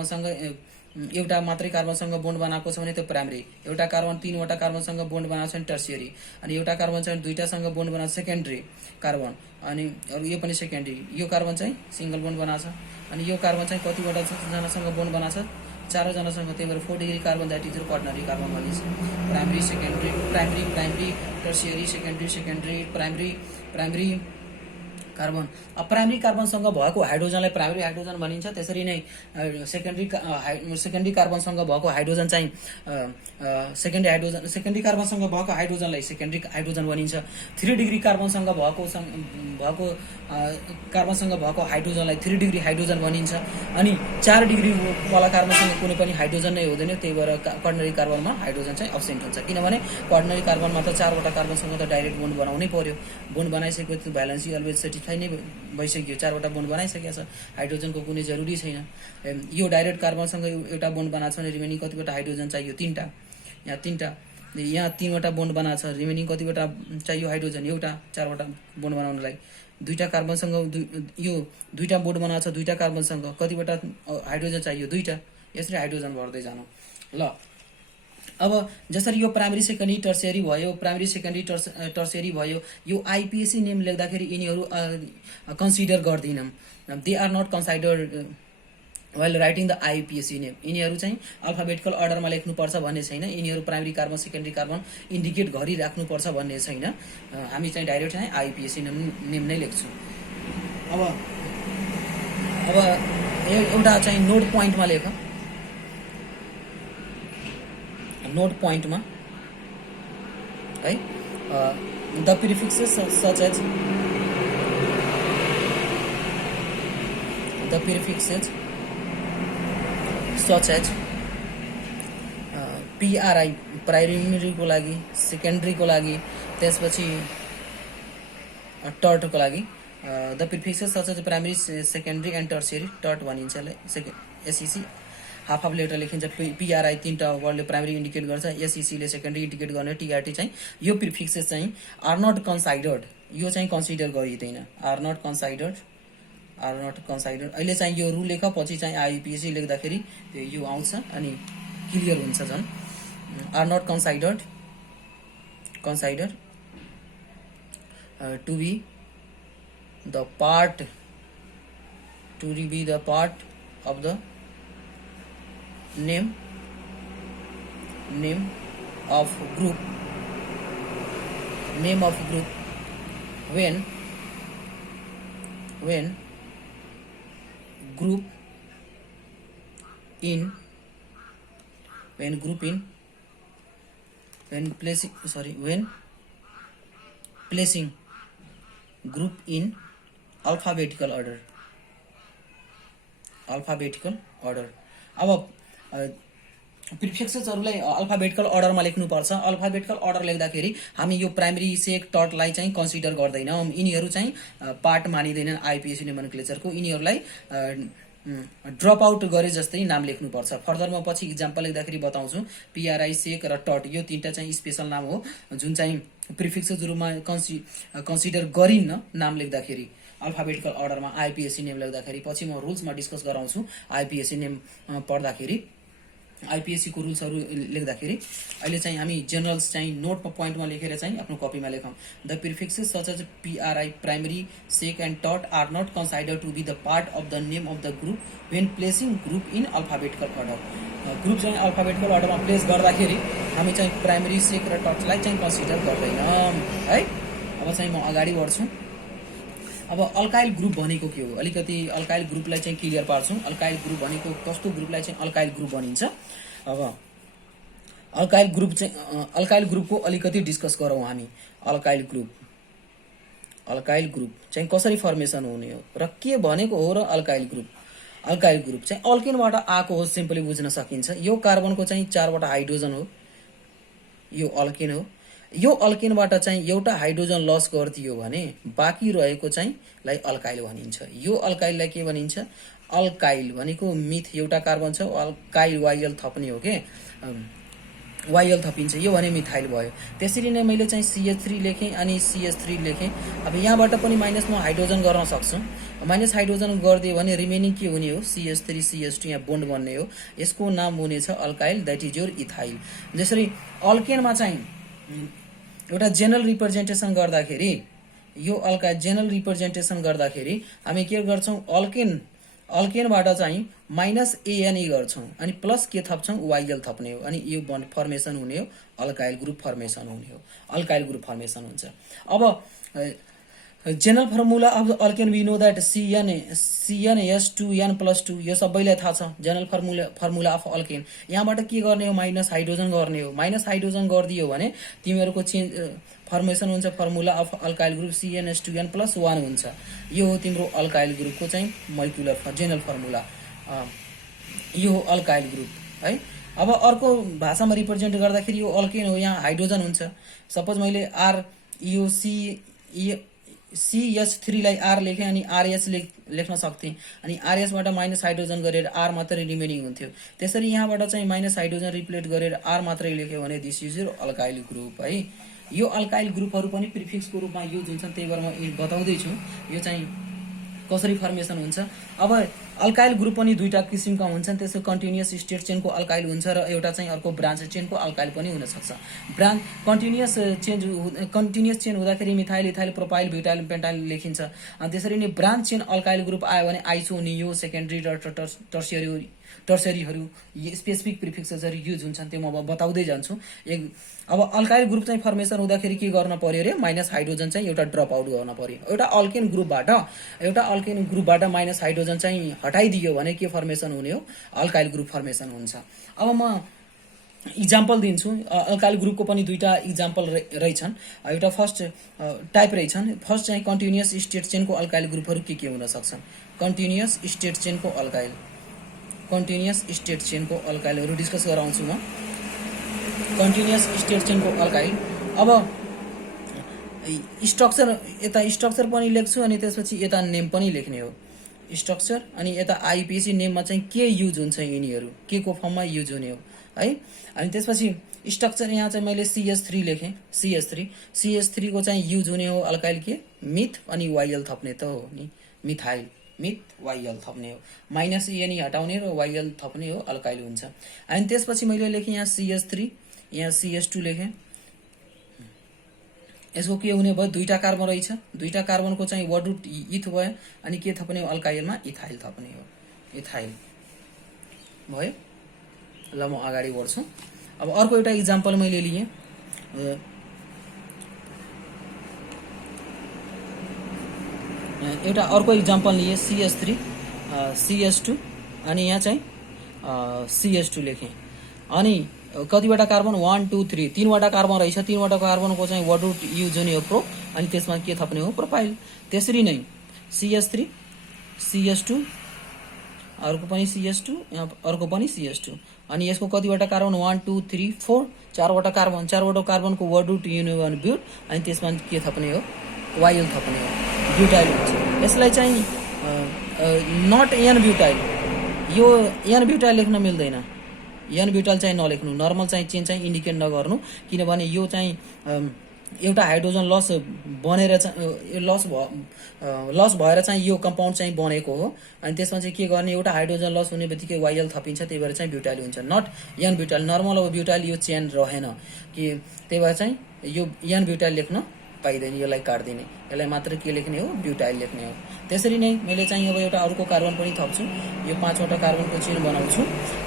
कार्बनसँग एउटा मात्रै कार्बनसँग बोन्ड बनाएको छ भने त्यो प्राइमरी, एउटा कार्बन 3वटा कार्बनसँग बोन्ड बनाएको छ भने टर्सियरी, अनि एउटा कार्बन चाहिँ 2टासँग बोन्ड बनाएको सेकेन्डरी कार्बन, अनि यो पनि सेकेन्डरी। यो कार्बन चाहिँ सिंगल बोन्ड बनाएको छ, अनि यो कार्बन चाहिँ कतिवटा जनासँग बोन्ड बनाएको छ, 4 जनासँग। त्यही भएर 4 degree carbon that is quaternary carbon भनिन्छ। Primary secondary, primary primary, tertiary secondary secondary, primary primary carbon. अब प्राइमरी कार्बनसँग भएको हाइड्रोजनलाई प्राइमरी हाइड्रोजन भनिन्छ। त्यसरी नै सेकेन्डरी कार्बनसँग भएको हाइड्रोजन चाहिँ सेकेन्डरी कार्बनसँग भएको हाइड्रोजनलाई सेकेन्डरी हाइड्रोजन भनिन्छ। 3 डिग्री कार्बनसँग भएको कार्बनसँग भएको हाइड्रोजनलाई 3 डिग्री हाइड्रोजन भनिन्छ। अनि 4 डिग्री वाला कार्बनसँग कुनै पनि हाइड्रोजन नै हुँदैन। त्यही भएर क्वाटर्नरी कार्बनमा हाइड्रोजन चाहिँ एब्सेन्ट हुन्छ, किनभने क्वाटर्नरी कार्बनमा त 4वटा कार्बनसँग त डाइरेक्ट बोन्ड बनाउनै पर्यो। बोन्ड बनाइसकेपछि भ्यालेन्सी अलवेज सेटिस्फाई नै भइसक्यो, 4वटा बोन्ड बनाइसकेको छ, हाइड्रोजनको कुनै जरुरी छैन। यो डाइरेक्ट कार्बनसँग एउटा बोन्ड बनाएको छ भने रिमेनिङ कतिवटा हाइड्रोजन चाहियो, 3टा। यहाँ 3टा, यहाँ 3वटा बोन्ड बनाएको छ, रिमेनिङ कतिवटा चाहियो हाइड्रोजन, एउटा। 4वटा बोन्ड बनाउनलाई 2टा कार्बनसँग यो 2टा बोन्ड बनाएको छ, 2टा कार्बनसँग कतिवटा हाइड्रोजन चाहियो, 2टा। यसरी हाइड्रोजन भर्दै जानु। ल अब जसरी यो प्राइमरी सेकेन्डरी टर्सियरी भयो, प्राइमरी सेकेन्डरी टर्सियरी भयो, यो आइपिएसी नेम लेख्दाखेरि यिनीहरू कन्सिडर गर्दैनौँ। They are not considered while writing the IUPAC name. यिनीहरू चाहिँ अल्फाबेटिकल अर्डरमा लेख्नुपर्छ भन्ने छैन। यिनीहरू primary carbon secondary carbon indicate गरिराख्नुपर्छ भन्ने छैन। हामी चाहिँ डाइरेक्ट चाहिँ आइपिएसी नेम नै लेख्छौँ। अब एउटा चाहिँ नोट पोइन्टमा लेख, नोट पोइन्टमा है, the prefixes such as P R I प्राइमेरीको लागि, सेकेन्डरीको लागि, त्यसपछि टर्टको लागि। The prefixes such as primary secondary and tertiary, tert भनिन्छ एसइसी। हाफ लेटर लेखिन्छ। पिआरआई 3टा वर्डले प्राइमरी इन्डिकेट गर्छ, एसइसीले सेकेन्डरी इन्डिकेट गर्ने, टिआरटी चाहिँ। यो प्रिफिक्सेस चाहिँ आर नट कन्सिडर्ड, यो चाहिँ कन्सिडर गरिँदैन। Are not considered. अहिले चाहिँ यो रुल लेख, पछि चाहिँ आइपिएसी लेख्दाखेरि त्यो यो आउँछ अनि क्लियर हुन्छ झन्। Are not considered to be the part of the name of group when group in placing group in alphabetical order। अब प्रिफिक्सेसहरूलाई अल्फाबेटिकल अर्डरमा लेख्नुपर्छ। अल्फाबेटिकल अर्डर लेख्दाखेरि हामी यो प्राइमरी सेक टर्टलाई चाहिँ कन्सिडर गर्दैनौँ। यिनीहरू चाहिँ पार्ट मानिँदैनन् आइपिएसी नोमेनक्लेचरको। यिनीहरूलाई ड्रप आउट गरे जस्तै नाम लेख्नुपर्छ। फर्दर म पछि इक्जाम्पल लेख्दाखेरि बताउँछु। पिआरआई, सेक र टर्ट यो 3टा चाहिँ स्पेसल नाम हो जुन चाहिँ प्रिफिक्सेस रूपमा कन्सिडर गरिन्न नाम लेख्दाखेरि अल्फाबेटिकल अर्डरमा आइपिएसी नेम लेख्दाखेरि। पछि म रुल्समा डिस्कस गराउँछु आइपिएसी नेम पढ्दाखेरि, आइपिएसी को रुल्सहरू लेख्दाखेरि। अहिले चाहिँ हामी जेनरल्स चाहिँ नोट पोइन्टमा लेखेर चाहिँ आफ्नो कपीमा लेखौँ। The prefixes such as P R I, primary, sec and tert are not considered to be the part of the name of the group when placing group in alphabetical order. Group चाहिँ अल्फाबेटिकल अर्डरमा place गर्दाखेरि हामी चाहिँ primary, सेक र टर्टलाई चाहिँ consider गर्दैनौँ है। अब चाहिँ म अगाडि बढ्छु। अब अल्काइल ग्रुप भनेको के हो, अलिकति अल्काइल ग्रुपलाई चाहिँ क्लियर पार्छौँ। अल्काइल ग्रुप भनेको कस्तो ग्रुपलाई चाहिँ अल्काइल ग्रुप भनिन्छ। अब अल्काइल ग्रुपको अलिकति डिस्कस गरौँ हामी। अल्काइल ग्रुप चाहिँ कसरी फर्मेसन हुने हो र के भनेको हो र अल्काइल ग्रुप चाहिँ अल्किनबाट आएको हो, सिम्पली बुझ्न सकिन्छ। यो कार्बनको चाहिँ 4वटा हाइड्रोजन हो, यो अल्किन हो। यो अल्किनबाट चाहिँ एउटा हाइड्रोजन लस गरिदियो भने बाँकी रहेको चाहिँ लाई अल्काइल भनिन्छ। यो अल्काइललाई के भनिन्छ? अल्काइल भनेको मिथ एउटा कार्बन छ, अल्काइल वाइएल थप्ने हो के। YL थपिन्छ, यो भने मिथाइल भयो। त्यसरी नै मैले चाहिँ CH3 लेखेँ अनि CH3 लेखेँ। अब यहाँबाट पनि माइनस म हाइड्रोजन गर्न सक्छु। माइनस हाइड्रोजन गरिदियो भने रिमेनिङ के हुने हो, CH3 CH2 यहाँ बोन्ड बन्ने हो। यसको नाम हुनेछ alkyl, that is your ethyl. जसरी अल्केनमा चाहिँ एउटा जेनरल रिप्रेजेन्टेसन गर्दाखेरि, यो अल्काइल जेनरल रिप्रेजेन्टेसन गर्दाखेरि हामी के गर्छौँ, अल्केनबाट चाहिँ माइनस ANE गर्छौँ अनि प्लस के थप्छौँ, YL थप्ने हो अनि यो बन्ड फर्मेसन हुने हो, अल्काइल ग्रुप फर्मेसन हुने हो, अल्काइल ग्रुप फर्मेसन हुन्छ। अब general formula of alkane we know that CnH2n+2, यो सबैलाई थाहा छ जेनरल फर्मुला अफ अल्केन। यहाँबाट के गर्ने हो, माइनस हाइड्रोजन गर्ने हो। माइनस हाइड्रोजन गरिदियो भने तिमीहरूको फर्मेसन हुन्छ formula of alkyl group CnH2n+1 हुन्छ। यो हो तिम्रो अल्काइल ग्रुपको चाहिँ मोलिकुलर जेनरल फर्मुला, यो हो अल्काइल ग्रुप है। अब अर्को भाषामा रिप्रेजेन्ट गर्दाखेरि यो अल्केन हो, यहाँ हाइड्रोजन हुन्छ। सपोज मैले यो CH3 लाई R लेखेँ अनि RH लेख्न सक्थेँ अनि RHबाट माइनस हाइड्रोजन गरेर R मात्रै रिमेनिङ हुन्थ्यो। त्यसरी यहाँबाट चाहिँ माइनस हाइड्रोजन रिप्लेस गरेर R मात्रै लेख्यो भने this is your alkyl group है। यो अल्काइल ग्रुपहरू पनि प्रिफिक्सको रूपमा युज हुन्छन्, त्यही भएर म बताउँदैछु यो चाहिँ कसरी फर्मेसन हुन्छ। अब अल्काइल ग्रुप पनि दुईटा किसिमका हुन्छन्, त्यसको कन्टिन्युअस स्टेट चेनको अल्काइल हुन्छ र एउटा चाहिँ अर्को ब्रान्च चेनको अल्काइल पनि हुन सक्छ। कन्टिन्युअस चेन हुँदाखेरि मिथाइल, इथाइल, प्रोपाइल, ब्युटाइल, पेन्टाइल लेखिन्छ। अनि त्यसरी नै ब्रान्च चेन अल्काइल ग्रुप आयो भने आइसो, नियो, सेकेन्डरी र टर्सरीहरू स्पेसिफिक प्रिफिक्सेसहरू युज हुन्छन्, त्यो म बताउँदै जान्छु। अब अल्काइल ग्रुप चाहिँ फर्मेसन हुँदाखेरि के गर्न पर्यो अरे, माइनस हाइड्रोजन चाहिँ एउटा ड्रप आउट गर्न पर्यो। एउटा अल्केन ग्रुपबाट माइनस हाइड्रोजन चाहिँ हटाइदियो भने के फर्मेसन हुने हो, अल्काइल ग्रुप फर्मेसन हुन्छ। अब म इक्जाम्पल दिन्छु। अल्काइल ग्रुपको पनि दुईटा इक्जाम्पल रहेछन्। एउटा फर्स्ट टाइप रहेछन्। फर्स्ट चाहिँ कन्टिन्युअस स्टेट चेनको अल्काइल ग्रुपहरू के हुन सक्छन्। कन्टिन्युअस स्टेट चेनको अल्काइलहरू डिस्कस गराउँछु म। कन्टिन्युअस स्टेट चेनको अल्काइल, अब स्ट्रक्चर पनि लेख्छु अनि त्यसपछि यता नेम पनि लेख्ने हो। स्ट्रक्चर अनि यता आइपिएसी नेममा चाहिँ के युज हुन्छ, यिनीहरू के को फर्ममा युज हुने हो है। अनि त्यसपछि स्ट्रक्चर यहाँ चाहिँ मैले CH3 लेखेँ। CH3 को चाहिँ युज हुने हो अल्काइल के, मिथ अनि YL थप्ने त हो नि, मिथाइल, मिथ YL थप्ने हो। माइनस ANE हटाउने र YL थप्ने हो, अल्काइल हुन्छ। अनि त्यसपछि मैले लेखेँ यहाँ CH3, यहाँ CH2 लेखेँ। यसको के हुने भयो, दुईटा कार्बन रहेछ, दुईटा कार्बनको चाहिँ वर्ड रुट इथ भयो अनि के थप्ने हो, अल्काइलमा इथाइल थप्ने हो, इथाइल भयो। ल म अगाडि बढ्छु। अब अर्को एउटा इक्जाम्पल मैले लिएँ। एउटा अर्को इक्जाम्पल लिए CH3 CH2 अनि यहाँ चाहिँ CH2 लेखेँ। अनि कतिवटा कार्बन 1 2 3 तीनवटा कार्बन रहेछ। तीनवटा कार्बनको चाहिँ वर्ड रुट युज हुने हो प्रो अनि त्यसमा के थप्ने हो, प्रोपाइल। त्यसरी नै CH3 CH2 अर्को पनि CH2 यहाँ अर्को पनि CH2 अनि यसको कतिवटा कार्बन 1 2 3 4 चारवटा कार्बनको वर्ड रुट युज हुने हो ब्युट अनि त्यसमा के थप्ने हो, YL थप्ने हो, ब्युटाइल हुन्छ। यसलाई चाहिँ नट एन ब्युटाइल, यो एन ब्युटाइल लेख्न मिल्दैन। एन ब्युटाइल चाहिँ नलेख्नु, नर्मल चाहिँ चेन चाहिँ इन्डिकेट नगर्नु, किनभने यो चाहिँ एउटा हाइड्रोजन लस भएर चाहिँ यो कम्पाउन्ड चाहिँ बनेको हो। अनि त्यसमा चाहिँ के गर्ने, एउटा हाइड्रोजन लस हुने बित्तिकै YL थपिन्छ, त्यही भएर चाहिँ ब्युटाइल हुन्छ, नट एन ब्युटाइल। नर्मल अब ब्युटाइल यो चेन रहेन कि, त्यही भएर चाहिँ यो एन ब्युटाइल लेख्न पाइँदैन, यसलाई काट्दिने, यसलाई मात्र के लेख्ने हो, ब्युटाइल लेख्ने हो। त्यसरी नै मैले चाहिँ अब एउटा अर्को कार्बन पनि थप्छु। यो 5वटा कार्बनको चेन बनाउँछु।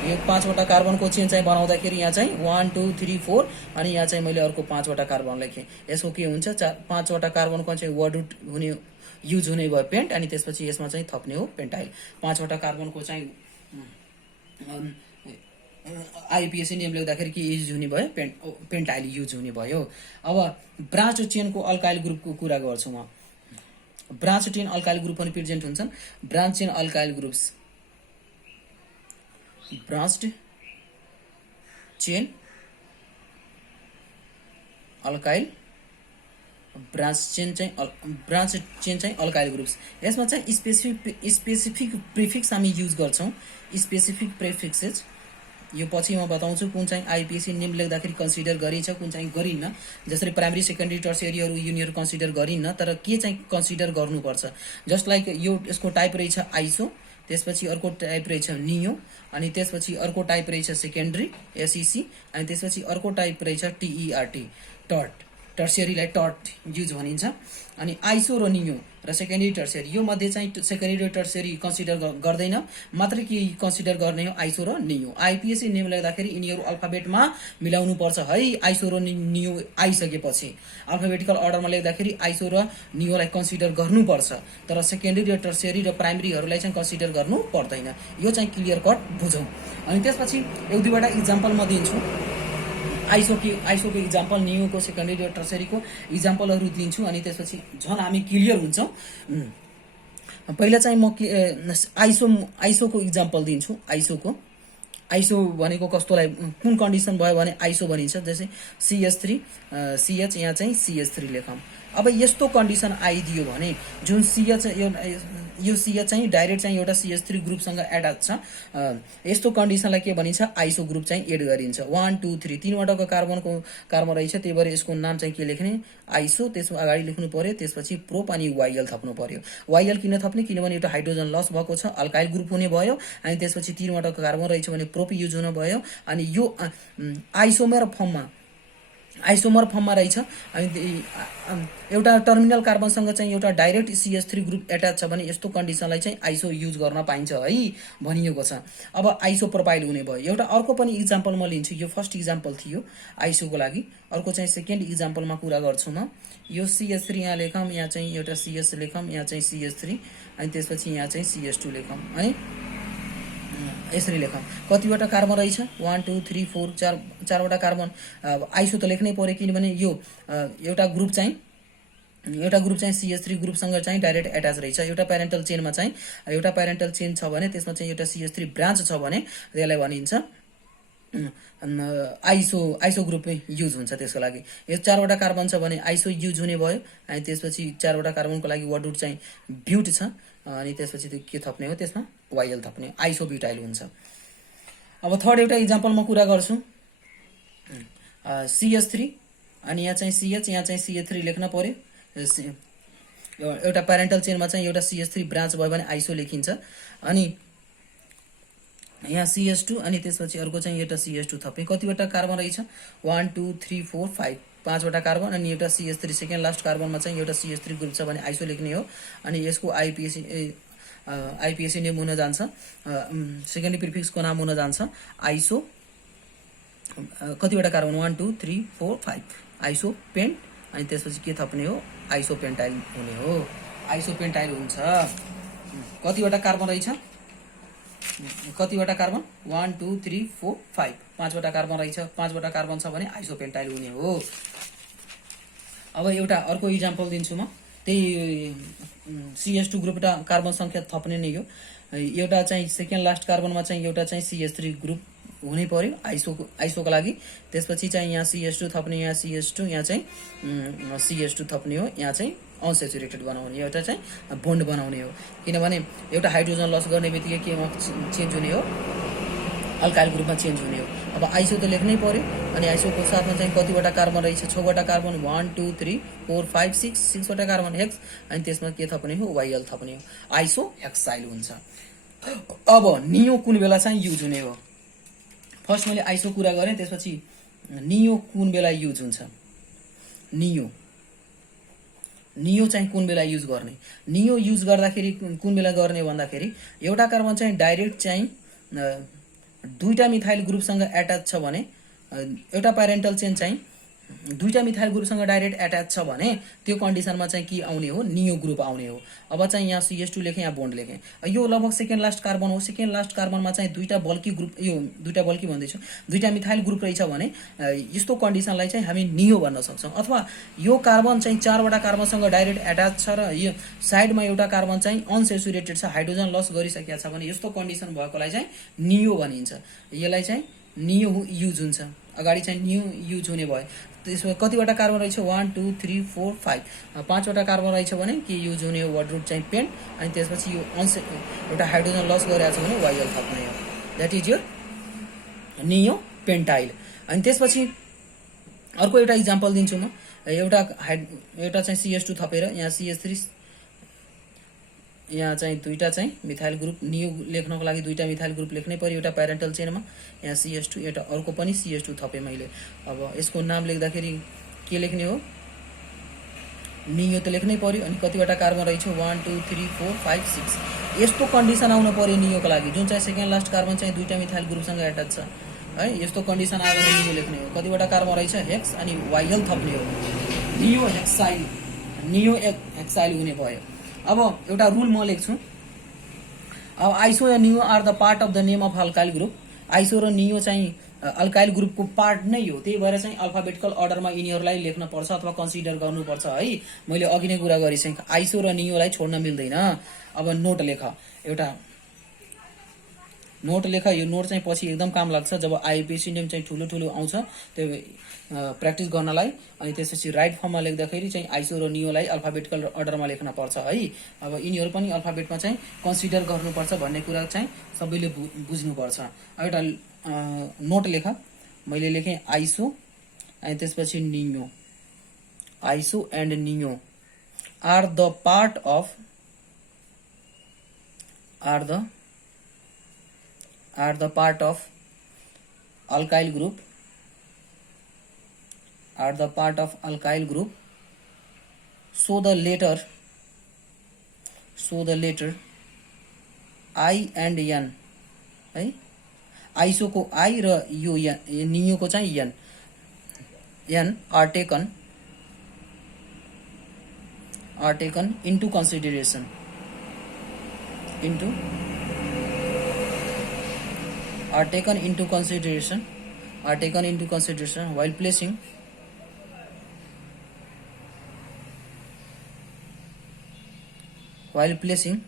यो 5वटा कार्बनको चेन चाहिँ बनाउँदाखेरि यहाँ चाहिँ 1 2 3 4 अनि यहाँ चाहिँ मैले अर्को 5वटा कार्बन लेखेँ। यसको के हुन्छ, 5वटा कार्बनको चाहिँ वर्ड रुट हुने युज हुने भयो पेन्ट अनि त्यसपछि यसमा चाहिँ थप्ने हो पेन्टाइल। 5वटा कार्बनको चाहिँ आइपिएसी नेम लेख्दाखेरि के युज हुने भयो, पेन्टाइल युज हुने भयो। अब ब्रान्च चेनको अल्काइल ग्रुपको कुरा गर्छु म। ब्रान्च चेन अल्काइल ग्रुप पनि प्रेजेन्ट हुन्छन्। Branch chain alkyl groups, branched chain alkyl, branch chain चाहिँ अल्काइल ग्रुप्स। यसमा चाहिँ स्पेसिफिक प्रिफिक्स हामी युज गर्छौँ। स्पेसिफिक प्रिफिक्सेस यो पछि म बताउँछु कुन चाहिँ आइपिएसी नेम लेख्दाखेरि कन्सिडर गरिन्छ कुन चाहिँ गरिन्न। जसरी प्राइमेरी सेकेन्डरी टर्सियरीहरू युनियर कन्सिडर गरिन्न, तर के चाहिँ कन्सिडर गर्नुपर्छ। जस्ट लाइक यो यसको टाइप रहेछ आइसो, त्यसपछि अर्को टाइप रहेछ नियो, अनि त्यसपछि अर्को टाइप रहेछ सेकेन्डरी एसइसी, अनि त्यसपछि अर्को टाइप रहेछ टिइआरटी टर्ट, टर्सियरीलाई टर्ट युज भनिन्छ। अनि आइसो र नियो र सेकेन्डरी टर्सियरी यो मध्ये चाहिँ सेकेन्डरी टर्सियरी कन्सिडर गर्दैन, मात्र के कन्सिडर गर्ने हो आइसो र नियो। आइपिएसी नेम लेख्दाखेरि यिनीहरू अल्फाबेटमा मिलाउनु पर्छ है। आइसो र नियो आइसकेपछि अल्फाबेटिकल अर्डरमा लेख्दाखेरि आइसो र नियोलाई कन्सिडर गर्नुपर्छ, तर सेकेन्डरी र टर्सियरी र प्राइमेरीहरूलाई चाहिँ कन्सिडर गर्नु पर्दैन। यो चाहिँ क्लियर कट बुझौँ। अनि त्यसपछि एक दुईवटा इक्जाम्पल म दिन्छु। आइसोको इक्जाम्पल, नियोको, सेकेन्डरी र टर्सियरीको इक्जाम्पलहरू दिन्छु, अनि त्यसपछि झन् हामी क्लियर हुन्छौँ। पहिला चाहिँ म आइसोको इक्जाम्पल दिन्छु। आइसो भनेको कस्तोलाई कुन कन्डिसन भयो भने आइसो भनिन्छ। जस्तै CH3 CH, यहाँ चाहिँ CH3 लेखौँ। अब यस्तो कन्डिसन आइदियो भने जुन यो CH चाहिँ डाइरेक्ट चाहिँ एउटा CH3 ग्रुपसँग एटाच छ, यस्तो कन्डिसनलाई के भनिन्छ आइसो ग्रुप चाहिँ एड गरिन्छ। 1 2 3 तीनवटाको कार्बन रहेछ, त्यही भएर यसको नाम चाहिँ के लेख्ने आइसो, त्यसमा अगाडि लेख्नु पर्यो, त्यसपछि प्रोप अनि YL थप्नु पर्यो। YL किन थप्ने, किनभने एउटा हाइड्रोजन लस भएको छ, अल्काइल ग्रुप हुने भयो, अनि त्यसपछि तीनवटाको कार्बन रहेछ भने प्रोप युज हुन भयो। अनि यो आइसोमर फर्ममा रहेछ, अनि एउटा टर्मिनल कार्बनसँग चाहिँ एउटा डाइरेक्ट CH3 ग्रुप एटाच छ भने यस्तो कन्डिसनलाई चाहिँ आइसो युज गर्न पाइन्छ है भनिएको छ। अब आइसो प्रोपाइल हुने भयो। एउटा अर्को पनि इक्जाम्पल म लिन्छु। यो फर्स्ट इक्जाम्पल थियो आइसोको लागि। अर्को चाहिँ सेकेन्ड इक्जाम्पलमा कुरा गर्छु म। यो CH3 यहाँ लेखौँ, यहाँ चाहिँ एउटा CH लेखौँ, यहाँ चाहिँ CH3, अनि त्यसपछि यहाँ चाहिँ CH2 लेखौँ, अनि यसरी लेखौँ। कतिवटा कार्बन रहेछ 1 2 3 4 चारवटा कार्बन। आइसो त लेख्नै पर्यो, किनभने यो एउटा ग्रुप चाहिँ CH3 ग्रुपसँग चाहिँ डाइरेक्ट एटाच रहेछ। एउटा प्यारेन्टल चेनमा चाहिँ एउटा प्यारेन्टल चेन छ भने त्यसमा चाहिँ एउटा CH3 ब्रान्च छ भने त्यसलाई भनिन्छ आइसो ग्रुप युज हुन्छ। त्यसको लागि यो चारवटा कार्बन छ भने आइसो युज हुने भयो। अनि त्यसपछि चारवटा कार्बनको लागि वर्ड रुट चाहिँ ब्युट छ, अनि त्यसपछि त्यो के थप्ने हो, त्यसमा YL थप्ने, आइसो ब्युटाइल हुन्छ। अब थर्ड एउटा इक्जाम्पल म कुरा गर्छु। CH3, अनि यहाँ चाहिँ CH, यहाँ चाहिँ CH3 लेख्न पर्यो। एउटा प्यारेन्टल चेनमा चाहिँ एउटा CH3 ब्रान्च भयो भने आइसो लेखिन्छ। अनि यहाँ CH2, अनि त्यसपछि अर्को चाहिँ एउटा CH2 थप्ने। कतिवटा कार्बन रहेछ 1 2 3 4 5 पाँचवटा कार्बन, अनि एउटा CH3 सेकेन्ड लास्ट कार्बनमा चाहिँ एउटा CH3 ग्रुप छ भने आइसो लेख्ने हो। अनि यसको आइपिएसी नेम हुन जान्छ, सेकेन्डरी प्रिफिक्सको नाम हुन जान्छ आइसो। कतिवटा कार्बन 1 2 3 4 5 आइसो पेन्ट, अनि त्यसपछि के थप्ने हो आइसो पेन्टाइल हुने हो। आइसो पेन्टाइल हुन्छ। कतिवटा कार्बन रहेछ, कतिवटा कार्बन 1 2 3 4 5 पाँचवटा कार्बन रहेछ, पाँचवटा कार्बन छ भने आइसो पेन्टाइल हुने हो। अब एउटा अर्को इक्जाम्पल दिन्छु म। त्यही CH2 ग्रुप र कार्बन संख्या थप्ने नै हो। एउटा चाहिँ सेकेन्ड लास्ट कार्बनमा चाहिँ एउटा चाहिँ CH3 ग्रुप हुनै पर्यो आइसोको लागि। त्यसपछि चाहिँ यहाँ CH2 थप्ने, यहाँ CH2, यहाँ चाहिँ CH2 थप्ने हो। यहाँ चाहिँ अनसेचुरेटेड बनाउने, एउटा चाहिँ बोन्ड बनाउने हो, किनभने एउटा हाइड्रोजन लस गर्ने बित्तिकै केमा चेन्ज हुने हो, अल्काइल ग्रुपमा चेन्ज हुने हो। अब आइसो त लेख्नै पर्यो। अनि आइसोको साथमा चाहिँ कतिवटा कार्बन रहेछ 6वटा कार्बन 1 2 3 4 5 6वटा कार्बन हेक्स, अनि त्यसमा के थप्ने हो YL थप्ने हो, आइसो हेक्साइल हुन्छ। अब नियो कुन बेला चाहिँ युज हुने हो। फर्स्ट मैले आइसो कुरा गरेँ, त्यसपछि नियो कुन बेला युज हुन्छ। नियो चाहिँ कुन बेला युज गर्ने। नियो युज गर्दाखेरि कुन बेला गर्ने भन्दाखेरि एउटा कार्बन चाहिँ डाइरेक्ट चाहिँ दुईटा मिथाइल ग्रुपसँग एटाच छ भने, एउटा प्यारेन्टल चेन चाहिँ दुईटा मिथाइल ग्रुपसँग डाइरेक्ट एटाच छ भने त्यो कन्डिसनमा चाहिँ के आउने हो, नियो ग्रुप आउने हो। अब चाहिँ यहाँ CH2 लेखेँ, यहाँ बोन्ड लेखेँ। यो लगभग सेकेन्ड लास्ट कार्बन हो। सेकेन्ड लास्ट कार्बनमा चाहिँ दुईटा बल्की ग्रुप, यो दुईटा बल्की भन्दैछु, दुईटा मिथाइल ग्रुप रहेछ भने यस्तो कन्डिसनलाई चाहिँ हामी नियो भन्न सक्छौँ। अथवा यो कार्बन चाहिँ चारवटा कार्बनसँग डाइरेक्ट एटाच छ र यो साइडमा एउटा कार्बन चाहिँ अनसेचुरेटेड छ, हाइड्रोजन लस गरिसकेको छ भने यस्तो कन्डिसन भएकोलाई चाहिँ नियो भनिन्छ। यसलाई चाहिँ नियो युज हुन्छ, अगाडि चाहिँ नियो युज हुने भयो। त्यसमा कतिवटा कार्बन रहेछ 1 2 3 4 5 पाँचवटा कार्बन रहेछ भने के युज हुने हो, वर्ड रुट चाहिँ पेन्ट, अनि त्यसपछि यो एउटा हाइड्रोजन लस गरिरहेको छ भने YL थप्ने हो। द्याट इज योर नियो पेन्टाइल। अनि त्यसपछि अर्को एउटा इक्जाम्पल दिन्छु म। एउटा चाहिँ CH2 थपेर यहाँ CH3, यहाँ चाहिँ दुईटा चाहिँ मिथाइल ग्रुप नियो लेख्नको लागि दुईटा मिथाइल ग्रुप लेख्नै पर्यो एउटा प्यारेन्टल चेनमा। यहाँ CH2 एउटा अर्को पनि CH2 थपे मैले। अब यसको नाम लेख्दाखेरि के लेख्ने हो, नियो त लेख्नै पर्यो। अनि कतिवटा कार्बन रहेछ 1 2 3 4 5 6 यस्तो कन्डिसन आउनु पर्यो नियोको लागि, जुन चाहिँ सेकेन्ड लास्ट कार्बन चाहिँ दुईटा मिथाइल ग्रुपसँग एट्याच छ है। यस्तो कन्डिसन आयो भने नियो लेख्ने हो। कतिवटा कार्बन रहेछ हेक्स अनि वाइएल थप्ने हो, नियो हेक्साइल, नियो हेक्साइल हुने भयो। अब एउटा रुल म लेख्छु। अब आइसो र neo are the part of the name of alkyl group. Iso र नियो चाहिँ अल्काइल ग्रुपको पार्ट नै हो, त्यही भएर चाहिँ अल्फाबेटिकल अर्डरमा यिनीहरूलाई लेख्न पर्छ अथवा कन्सिडर गर्नुपर्छ है। मैले अघि नै कुरा गरेँ, आइसो र नियोलाई छोड्न मिल्दैन। अब नोट लेख, एउटा नोट लेख। यो नोट चाहिँ पछि एकदम काम लाग्छ जब आइपिएसी नेम चाहिँ ठुलो ठुलो आउँछ त्यो प्र्याक्टिस गर्नलाई। अनि त्यसपछि राइट फर्ममा लेख्दाखेरि चाहिँ आइसो र नियोलाई अल्फाबेटिकल अर्डरमा लेख्न पर्छ है। अब यिनीहरू पनि अल्फाबेटमा चाहिँ कन्सिडर गर्नुपर्छ भन्ने कुरा चाहिँ सबैले बुझ्नुपर्छ। एउटा नोट लेख, मैले लेखेँ आइसो अनि त्यसपछि neo. Iso and neo are the part of alkyl group, so the letter I and N है। आइसो को I र यो नियो को चाहिँ N are taken into consideration while placing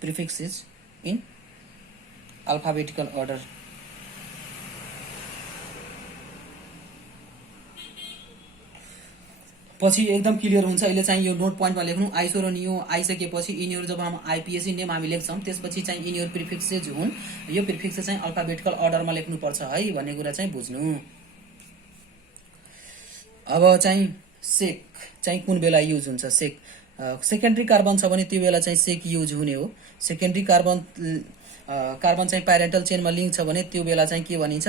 prefixes in alphabetical order। पछि एकदम क्लियर हुन्छ। अहिले चाहिँ यो नोट पोइन्टमा लेख्नु, आइसो र नियो आइसकेपछि यिनीहरू जब हम आइपिएसी नेम हामी लेख्छौँ त्यसपछि चाहिँ यिनीहरू प्रिफिक्सेज हुन्। यो प्रिफिक्स चाहिँ अल्फाबेटिकल अर्डरमा लेख्नुपर्छ है भन्ने कुरा चाहिँ बुझ्नु। अब चाहिँ सेक चाहिँ कुन बेला युज हुन्छ, सेक सेकेन्डरी कार्बन छ भने त्यो बेला चाहिँ सेक युज हुने हो। सेकेन्डरी कार्बन चाहिँ प्यारेन्टल चेनमा लिङ्क छ भने त्यो बेला चाहिँ के भनिन्छ,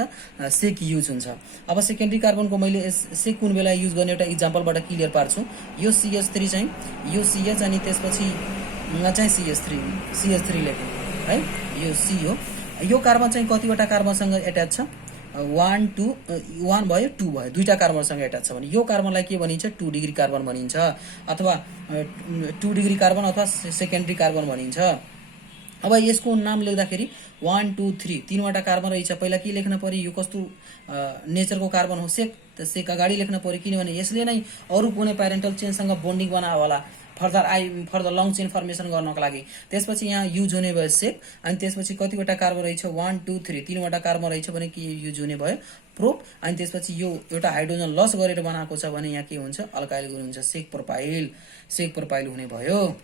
सेक युज हुन्छ। अब सेकेन्डरी कार्बनको मैले सेक कुन बेला युज गर्ने एउटा इक्जाम्पलबाट क्लियर पार्छु। यो CH3 चाहिँ यो CH अनि त्यसपछि चाहिँ CH3 लेखेँ है। यो C हो। यो कार्बन चाहिँ कतिवटा कार्बनसँग एट्याच छ, 1 भयो 2 भयो, दुईटा कार्बनसँग एट्याच छ भने यो कार्बनलाई के भनिन्छ, 2 डिग्री कार्बन भनिन्छ अथवा 2 डिग्री कार्बन अथवा सेकेन्डरी कार्बन भनिन्छ। अब यसको नाम लेख्दाखेरि 1 2 3 तीनवटा कार्बन रहेछ। पहिला के लेख्न पर्यो, यो कस्तो नेचरको कार्बन हो, सेक। त सेक अगाडि लेख्न पर्यो किनभने यसले नै अरू कुनै प्यारेन्टल चेनसँग बोन्डिङ बनायो होला फर्दर लङ चेन फर्मेसन गर्नको लागि। त्यसपछि यहाँ युज हुने भयो सेक। अनि त्यसपछि कतिवटा कार्बन रहेछ, 1 2 3 तीनवटा कार्बन रहेछ भने के युज हुने भयो, प्रोप। अनि त्यसपछि यो एउटा हाइड्रोजन लस गरेर बनाएको छ भने यहाँ के हुन्छ, अल्काइल ग्रुप हुन्छ, सेक प्रोपाइल हुने भयो।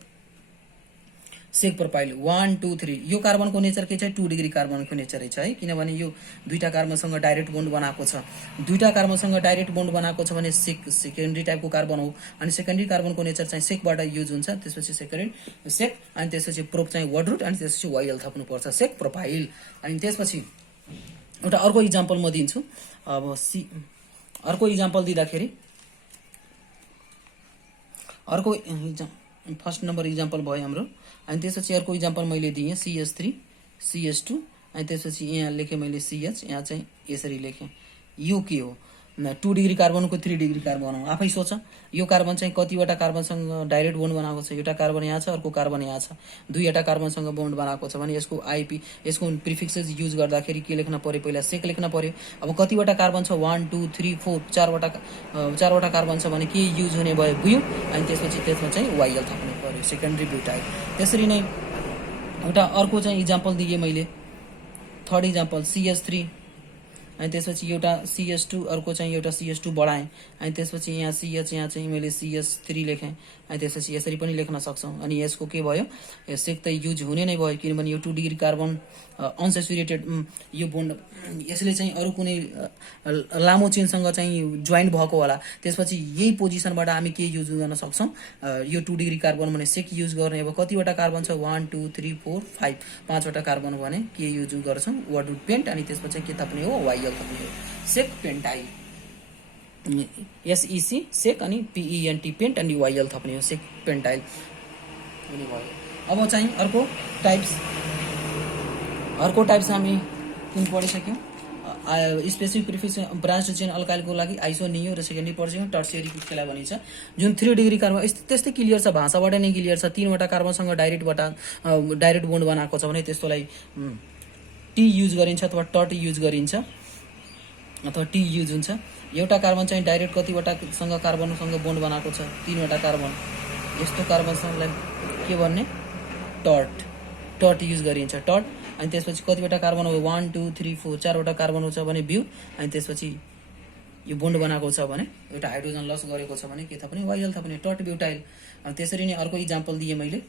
सेक प्रोपाइल 1 2 3 यो कार्बनको नेचर के छ, 2 डिग्री कार्बनको नेचर रहेछ है। किनभने यो दुईटा कार्बनसँग डाइरेक्ट बोन्ड बनाएको छ। दुईटा कार्बनसँग डाइरेक्ट बोन्ड बनाएको छ भने सेकेन्डरी टाइपको कार्बन हो। अनि सेकेन्डरी कार्बनको नेचर चाहिँ सेकबाट युज हुन्छ। त्यसपछि सेक अनि त्यसपछि प्रोप चाहिँ वर्ड रुट अनि त्यसपछि वाइएल थप्नुपर्छ, सेक प्रोफाइल। अनि त्यसपछि एउटा अर्को इक्जाम्पल म दिन्छु। अब अर्को इक्जाम्पल दिँदाखेरि अर्को फर्स्ट नम्बर इक्जाम्पल भयो हाम्रो। अनि त्यसपछि अर्को इक्जाम्पल मैले दिएँ CH3 CH2 अनि त्यसपछि यहाँ लेखेँ मैले CH, यहाँ चाहिँ यसरी लेखेँ। यो के हो, 2 डिग्री कार्बनको 3 डिग्री कार्बन हो। आफै सोच, यो कार्बन चाहिँ कतिवटा कार्बनसँग डाइरेक्ट बोन्ड बनाएको छ, एउटा कार्बन यहाँ छ अर्को कार्बन यहाँ छ, दुईवटा कार्बनसँग बोन्ड बनाएको छ भने यसको प्रिफिक्सेस युज गर्दाखेरि के लेख्न पर्यो, पहिला सेक लेख्न पर्यो। अब कतिवटा कार्बन छ, 1 2 3 4 चारवटा कार्बन छ भने के युज हुने भयो, ब्यू। अनि त्यसमा चाहिँ वाइएल थप्नु पर्यो, सेकेन्डरी ब्युटाइल। त्यसरी नै एउटा अर्को चाहिँ इक्जाम्पल दिएँ मैले, थर्ड इक्जाम्पल CH3 अनि त्यसपछि एउटा CH2 अर्को चाहिँ एउटा CH2 बढाएँ अनि त्यसपछि यहाँ CH यहाँ चाहिँ मैले CH3 लेखेँ अनि त्यसपछि यसरी पनि लेख्न सक्छौँ। अनि यसको के भयो, सेक त युज हुने नै भयो किनभने यो 2 डिग्री कार्बन अनसेचुरेटेड यो बोन्ड यसले चाहिँ अरू कुनै लामो चेनसँग चाहिँ जोइन भएको होला। त्यसपछि यही पोजिसनबाट हामी के युज गर्न सक्छौँ, यो 2 डिग्री कार्बन भने सेक युज गर्ने। अब कतिवटा कार्बन छ 1 2 3 4 5 5वटा कार्बन भने के युज गर्छौँ, वुड पेन्ट अनि त्यसपछि के थप्ने हो, वाइएल थप्ने हो, सेक पेन्टाइल, SEC सेक अनि PENT पेन्ट अनि वाइएल थप्ने हो, सेक पेन्टाइल हुने भयो। अब चाहिँ अर्को टाइप्स हामी कुन पढिसक्यौँ, स्पेसिफिक प्रिफिक्स ब्रान्च चेन अल्काइलको लागि आइसो नियो र सेकेन्डरी पढिसक्यौँ। टर्सियरी त्यसलाई भनिन्छ जुन 3 डिग्री कार्बन त्यस्तै क्लियर छ, भाषाबाट नै क्लियर छ। 3वटा कार्बनसँग डाइरेक्ट बोन्ड बनाएको छ भने त्यस्तोलाई टी युज गरिन्छ अथवा टट युज गरिन्छ अथवा टी युज हुन्छ। एउटा कार्बन चाहिँ डाइरेक्ट कतिवटासँग कार्बनसँग बोन्ड बनाएको छ, 3वटा कार्बन, यस्तो कार्बनसँगलाई के भन्ने, टट युज गरिन्छ, टट। अनि त्यसपछि कतिवटा कार्बन हो 1 2 3 4 4वटा कार्बन छ भने ब्यू, अनि त्यसपछि यो बोन्ड बनाएको छ भने एउटा हाइड्रोजन लस गरेको छ भने के थप्ने, वाइएल थप्ने, टट ब्युटाइल। अनि त्यसरी नै अर्को इक्जाम्पल दिएँ मैले,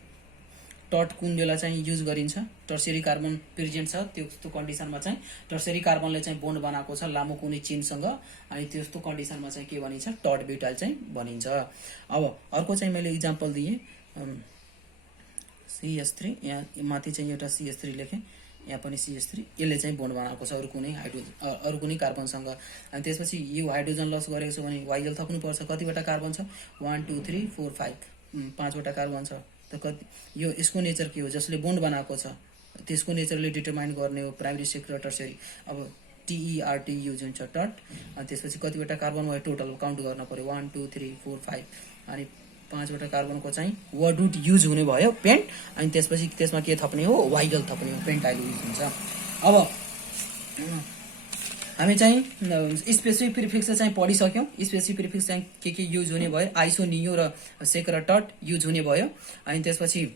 टट कुन बेला चाहिँ युज गरिन्छ, टर्सियरी कार्बन प्रेजेन्ट छ त्यस्तो कन्डिसनमा चाहिँ टर्सियरी कार्बनले चाहिँ बोन्ड बनाएको छ लामो कुनै चेनसँग, अनि त्यस्तो कन्डिसनमा चाहिँ के भनिन्छ, टट ब्युटाइल चाहिँ भनिन्छ। अब अर्को चाहिँ मैले इक्जाम्पल दिएँ CH3, यहाँ माथि चाहिँ एउटा CH3 लेखेँ, यहाँ पनि CH3, यसले चाहिँ बोन्ड बनाएको छ अरू कुनै कार्बनसँग। अनि त्यसपछि यो हाइड्रोजन लस गरेको छ भने वाइएल थप्नुपर्छ। कतिवटा कार्बन छ 1 2 3 4 5 5वटा कार्बन छ, त कति यो यसको नेचर के हो, जसले बोन्ड बनाएको छ त्यसको नेचरले डिटरमाइन गर्ने हो प्राइमेरी सेक र टर्सियरी। अब TERT युज हुन्छ, टट। अनि त्यसपछि कतिवटा कार्बन भयो टोटल काउन्ट गर्न पर्यो, 1 2 3 4 5 अनि 5वटा कार्बनको चाहिँ वुड युज हुने भयो, पेन्ट। अनि त्यसपछि त्यसमा के थप्ने हो, वाइएल थप्ने हो, पेन्टाइल युज हुन्छ। अब हामी चाहिँ स्पेसिफिक प्रिफिक्स चाहिँ पढिसक्यौँ। स्पेसिफिक प्रिफिक्स चाहिँ के युज हुने भयो, आइसो नियो र सेक र टट युज हुने भयो। अनि त्यसपछि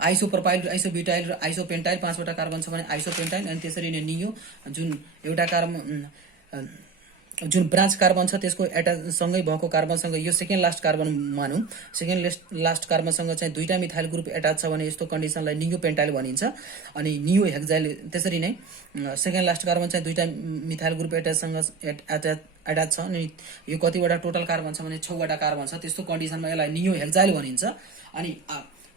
आइसो प्रोपाइल, आइसो ब्युटाइल र आइसो पेन्टाइल, 5वटा कार्बन छ भने आइसो पेन्टाइल। अनि त्यसरी नै नियो जुन एउटा कार्बन जुन ब्रान्च कार्बन छ त्यसको एटाचसँगै भएको कार्बनसँग यो सेकेन्ड लास्ट कार्बन मानौँ, सेकेन्ड लास्ट कार्बनसँग चाहिँ 2टा मिथाइल ग्रुप एटाच छ भने यस्तो कन्डिसनलाई नियो पेन्टाइल भनिन्छ। अनि नियो हेक्साइल त्यसरी नै सेकेन्ड लास्ट कार्बन चाहिँ 2टा मिथाइल ग्रुप एटाच छ अनि यो कतिवटा टोटल कार्बन छ भने 6वटा कार्बन छ, त्यस्तो कन्डिसनमा यसलाई नियो हेक्साइल भनिन्छ। अनि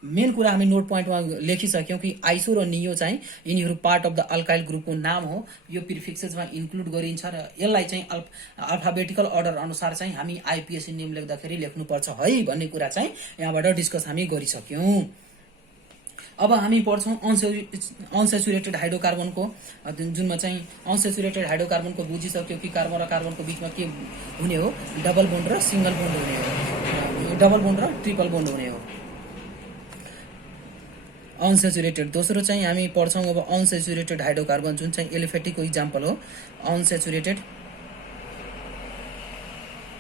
मेन कुरा हामी नोट पोइन्टमा लेखिसक्यौँ कि आइसो र नियो चाहिँ यिनीहरू पार्ट अफ द अल्काइल ग्रुपको नाम हो, यो प्रिफिक्सेसमा इन्क्लुड गरिन्छ र यसलाई चाहिँ अल्फाबेटिकल अर्डर अनुसार चाहिँ हामी आइपिएसी नेम लेख्दाखेरि लेख्नुपर्छ है भन्ने कुरा चाहिँ यहाँबाट डिस्कस हामी गरिसक्यौँ। अब हामी पढ्छौँ अनसेचुरेटेड हाइड्रोकार्बनको, जुनमा चाहिँ अनसेचुरेटेड हाइड्रोकार्बनको बुझिसक्यो कि कार्बन र कार्बनको बिचमा के हुने हो, डबल बोन्ड र सिङ्गल बोन्ड हुने हो, डबल बोन्ड र ट्रिपल बोन्ड हुने हो। अनसेचुरेटेड दोस्रो चाहिँ हामी पढ्छौँ अब अनसेचुरेटेड हाइड्रोकार्बन, जुन चाहिँ एलिफेटिकको इक्जाम्पल हो। अनसेचुरेटेड